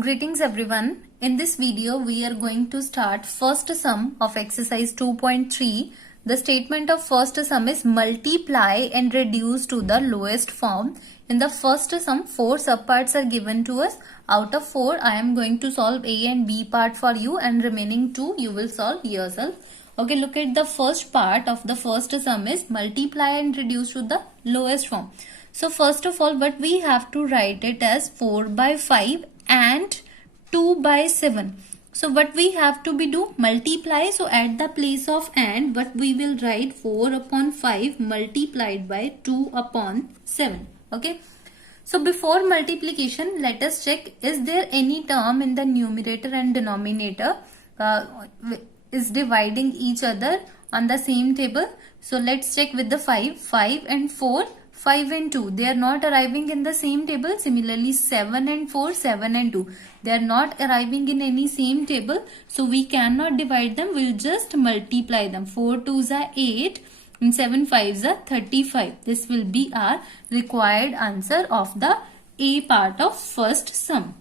Greetings everyone. In this video we are going to start first sum of exercise 2.3. The statement of first sum is multiply and reduce to the lowest form. In the first sum 4 subparts are given to us. Out of 4 I am going to solve A and B part for you and remaining 2 you will solve yourself. Okay, look at the first part of the first sum is multiply and reduce to the lowest form. So first of all what we have to write it as 4 by 5 and 2 by 7. So what we have to be do? Multiply. So at the place of and what we will write 4 upon 5 multiplied by 2 upon 7. Okay. So before multiplication let us check is there any term in the numerator and denominator is dividing each other on the same table. So let's check with the 5 and 4. 5 and 2 they are not arriving in the same table. Similarly 7 and 4, 7 and 2 they are not arriving in any same table, so we cannot divide them. We'll just multiply them. 4 2s are 8 and 7 5s are 35. This will be our required answer of the A part of first sum.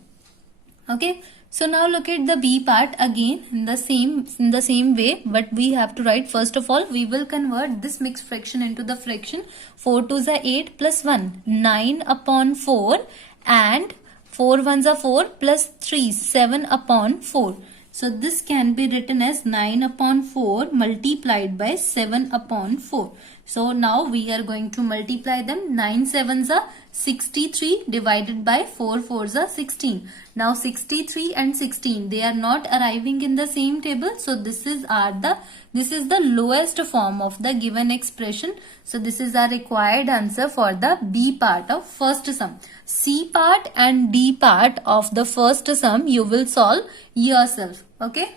Okay, so now look at the B part again in the same way. But we have to write first of all we will convert this mixed fraction into the fraction. 4 2s are 8 plus 1 9 upon 4 and 4 1s are 4 plus 3 7 upon 4. So this can be written as 9 upon 4 multiplied by 7 upon 4. So now we are going to multiply them. 9 7s are 63 divided by 4 4s are 16. Now 63 and 16 they are not arriving in the same table. So this is the lowest form of the given expression. So this is our required answer for the B part of first sum. C part and D part of the first sum you will solve yourself. Okay.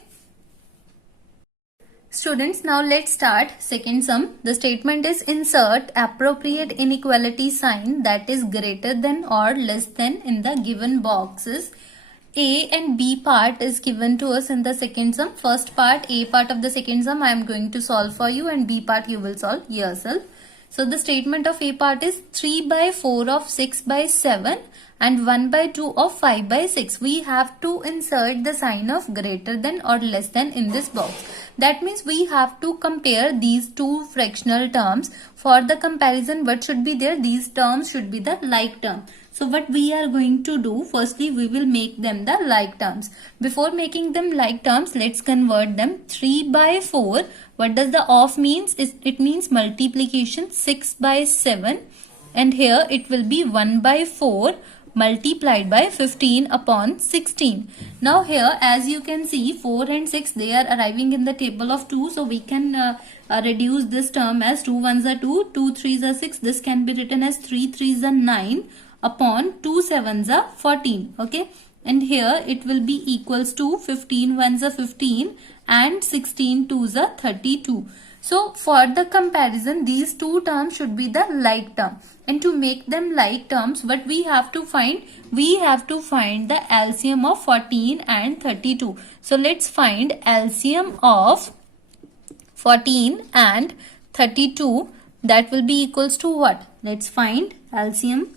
Students, now let's start second sum. The statement is insert appropriate inequality sign that is greater than or less than in the given boxes. A and B part is given to us in the second sum. First part, A part of the second sum I am going to solve for you and B part you will solve yourself. So the statement of A part is 3 by 4 of 6 by 7 and 1 by 2 of 5 by 6. We have to insert the sign of greater than or less than in this box. That means we have to compare these two fractional terms. For the comparison what should be there? These terms should be the like term. So what we are going to do, firstly we will make them the like terms. Before making them like terms, let's convert them. 3 by 4, what does the of means? It means multiplication. 6 by 7 and here it will be 1 by 4 multiplied by 15 upon 16. Now here as you can see 4 and 6 they are arriving in the table of 2. So we can reduce this term as 2 1s are 2, 2 3s are 6. This can be written as 3 3s are 9 upon 2 7s are 14. Okay, and here it will be equals to 15 1s are 15 and 16 2s are 32. So for the comparison these two terms should be the like term, and to make them like terms what we have to find? We have to find the LCM of 14 and 32. So let's find LCM of 14 and 32. That will be equals to what? Let's find LCM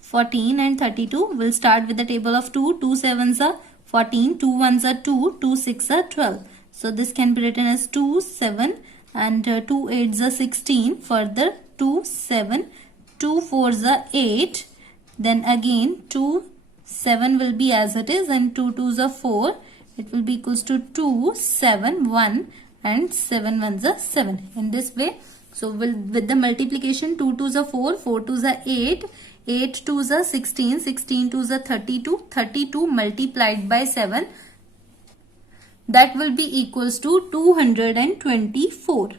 14 and 32. We'll start with the table of 2. 2 7s are 14, 2 1s are 2, 2 6 are 12. So this can be written as 2 7 and 2 8s are 16. Further 2 7, 2 4s are 8. Then again 2 7 will be as it is and 2 2s are 4. It will be equals to 2 7 1 and 7 1s are 7. In this way, so with the multiplication 2 2s are 4, 4 2s are 8. 8 2s are 16, 16 2s are 32, 32 multiplied by 7 that will be equals to 224.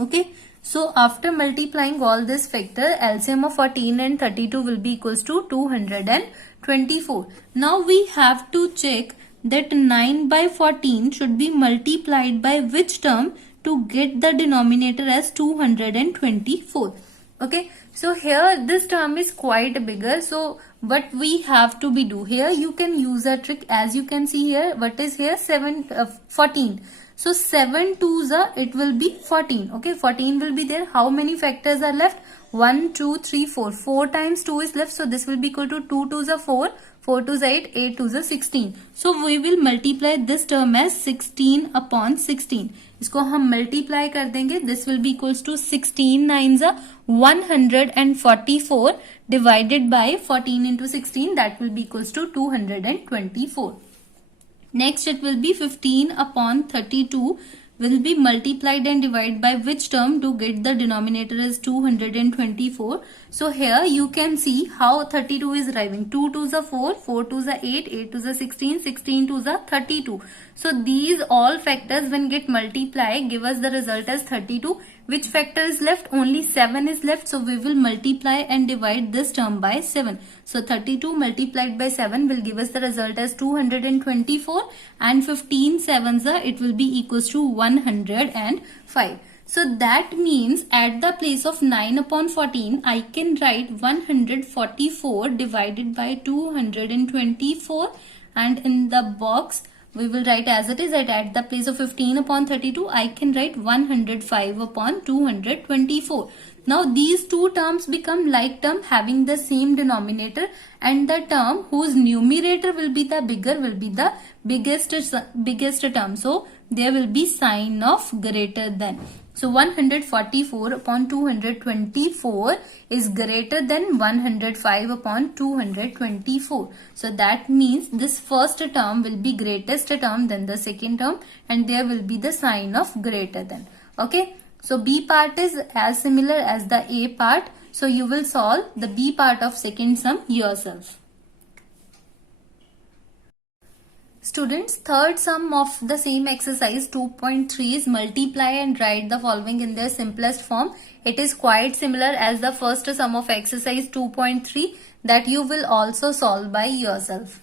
Okay, so after multiplying all this factor LCM of 14 and 32 will be equals to 224. Now we have to check that 9 by 14 should be multiplied by which term to get the denominator as 224. Okay, so here this term is quite bigger. So what we have to be do here, you can use a trick. As you can see here, what is here? 14. So 7 2s are, it will be 14. Okay, 14 will be there. How many factors are left? 1 2 3 4. 4 times 2 is left. So this will be equal to 2 2s are 4. 4 2s 8, 8 2s 16. So we will multiply this term as 16 upon 16. इसको हम multiply कर देंगे. This will be equals to 16 9s 144 divided by 14 into 16. That will be equals to 224. Next it will be 15 upon 32 will be multiplied and divided by which term to get the denominator as 224. So here you can see how 32 is arriving. 2 2s are 4, 4 2s are 8, 8 2s are 16, 16 2s are 32. So these all factors when get multiplied give us the result as 32. Which factor is left? Only 7 is left. So we will multiply and divide this term by 7. So 32 multiplied by 7 will give us the result as 224, and 15 sevens are, it will be equals to 105. So that means at the place of 9 upon 14, I can write 144 divided by 224, and in the box we will write as it is. At the place of 15 upon 32, I can write 105 upon 224. Now these two terms become like term having the same denominator, and the term whose numerator will be the bigger will be the biggest term. So there will be sign of greater than. So 144 upon 224 is greater than 105 upon 224. So that means this first term will be greatest term than the second term, and there will be the sign of greater than. Okay. So B part is as similar as the A part. So you will solve the B part of second sum yourself. Students, third sum of the same exercise 2.3 is multiply and write the following in their simplest form. It is quite similar as the first sum of exercise 2.3 that you will also solve by yourself.